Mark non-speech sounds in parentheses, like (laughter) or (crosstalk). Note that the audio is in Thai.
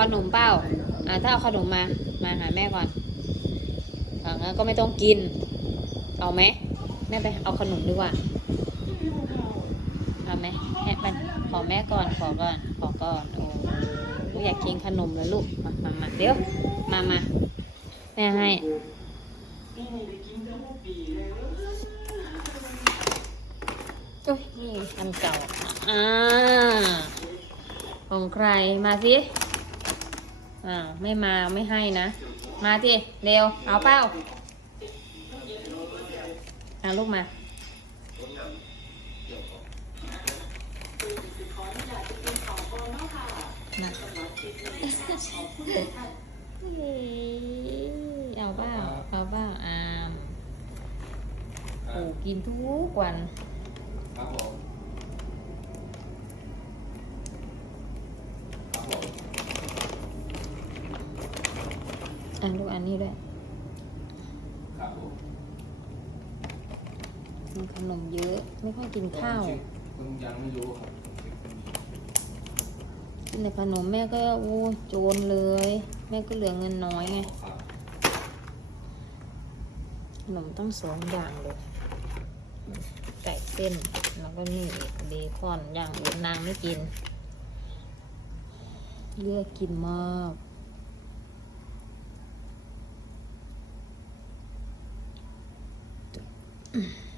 ขนมเปล่าอ่าถ้าเอาขนมมา มาหาแม่ก่อนอ่างั้นก็ไม่ต้องกิน เอาไหมแม่ไปเอาขนมดีกว่าเอาไหมแม่ไปขอแม่ก่อน ขอก่อน ขอก่อน โอ้ลูกอยากกินขนมแล้วลูก มามามาเดี๋ยว มามาแม่ให้อุ้ยนี่อันเก่า อ่า ของใคร มาสิ อ่าวไม่มาไม่ให้นะ มาสิเร็ว เอาเป้าเอาลูกมาเอาเป้าเอาเป้าอามโอ้กินทุกวันครับผมครับผม อันลูกอันนี้ด้วยครับผมขนมเยอะ ไม่ค่อยกินข้าวผมยังไม่รู้ครับกินแต่ขนมแม่ก็โอ้โจรเลย แม่ก็เหลือเงินน้อยไง ครับขนมต้องสองอย่างเลยไก่เส้น แล้วก็นี่อีกเบคอนอย่างอื่นนางไม่กิน เลือกกินมาก Mm. (clears throat)